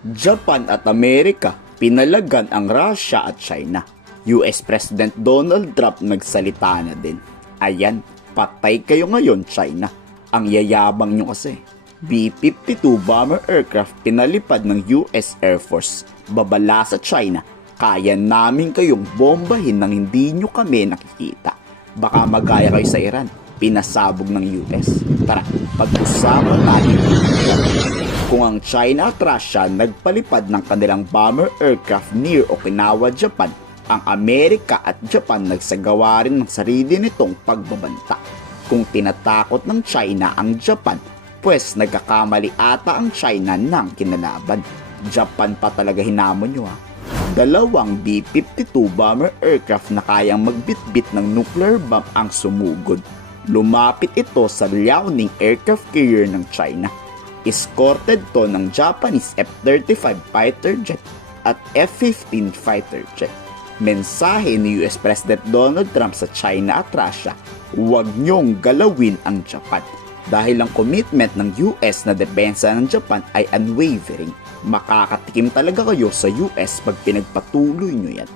Japan at Amerika pinalagan ang Russia at China. US President Donald Trump nagsalita na din. Ayan, patay kayo ngayon China. Ang yayabang nyo kasi. B-52 bomber aircraft pinalipad ng US Air Force. Babala sa China, kaya namin kayong bombahin nang hindi nyo kami nakikita. Baka magaya kayo sa Iran, pinasabog ng US. Tara, pag-usapan natin kung ang China at Russia nagpalipad ng kanilang bomber aircraft near Okinawa, Japan, ang Amerika at Japan nagsagawa rin ng sarili nitong pagbabanta. Kung tinatakot ng China ang Japan, pues nagkakamali ata ang China ng kinalaban. Japan pa talaga hinamon nyo ha. Dalawang B-52 bomber aircraft na kayang magbitbit ng nuclear bomb ang sumugod. Lumapit ito sa Liaoning aircraft carrier ng China. Escorted to ng Japanese F-35 fighter jet at F-15 fighter jet. Mensahe ni US President Donald Trump sa China at Russia, huwag niyong galawin ang Japan. Dahil ang commitment ng US na depensa ng Japan ay unwavering. Makakatikim talaga kayo sa US pag pinagpatuloy niyo yan.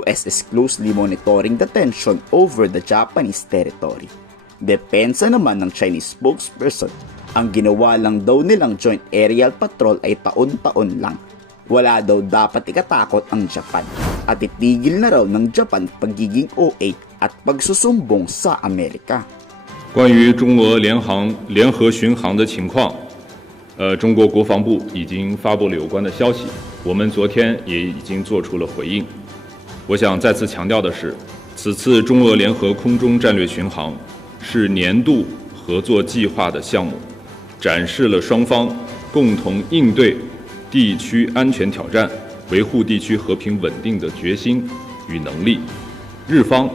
US is closely monitoring the tension over the Japanese territory. Depensa naman ng Chinese spokesperson, ang ginawa lang daw nilang joint aerial patrol ay taon-taon lang. Wala daw dapat ikatakot ang Japan at itigil na raw ng Japan pagiging OA at pagsusumbong sa Amerika. 关于中俄联合巡航的情况，中国国防部已经发布了有关的消息，我们昨天也已经做出了回应。我想再次强调的是，此次中俄联合空中战略巡航是年度合作计划的项目，展示了双方共同应对地区安全挑战、维护地区和平稳定的决心与能力。日方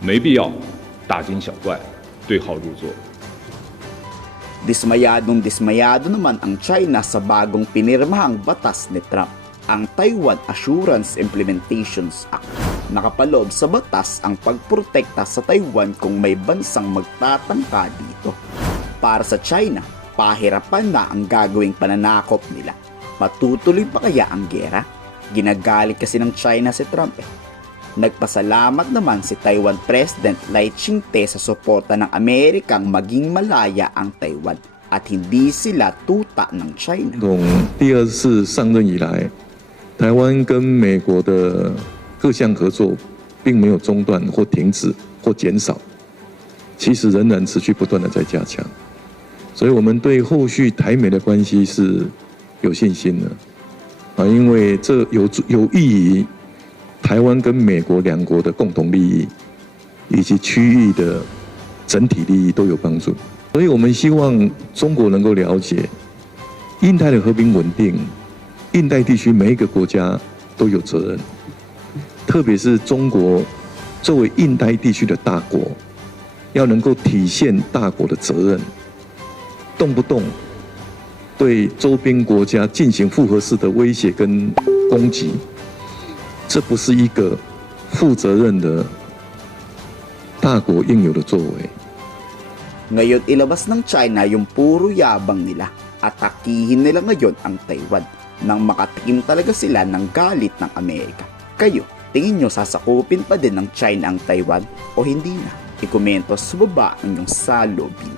没必要大惊小怪，对号入座。 Dismayado naman ang China sa bagong pinirmahang batas ni Trump, ang Taiwan Assurance Implementations Act. Nakapaloob sa batas ang pagprotekta sa Taiwan kung may bansang magtatangka dito. Para sa China, pahirapan na ang gagawing pananakop nila. Matutuloy pa kaya ang gera? Ginagalit kasi ng China si Trump eh. Nagpasalamat naman si Taiwan President Lai Ching-te sa suporta ng Amerikang maging malaya ang Taiwan at hindi sila tuta ng China. 从第二次上任以来，台湾跟美国的各项合作并没有中断或停止或减少，其实仍然持续不断的在加强，所以我们对后续台美的关系是有信心的啊，因为这有益于 台湾跟美国两国的共同利益，以及区域的整体利益都有帮助。所以我们希望中国能够了解，印太的和平稳定，印太地区每一个国家都有责任，特别是中国作为印太地区的大国，要能够体现大国的责任，动不动对周边国家进行复合式的威胁跟攻击。 这不是一个负责任的大国应有的作为。 Ngayon ilabas ng China yung puro yabang nila at atakihin nila ngayon ang Taiwan nang makatikim talaga sila ng galit ng Amerika. Kayo, tingin nyo sasakupin pa din ng China ang Taiwan o hindi na? Ikomento sa baba ang inyong salubin.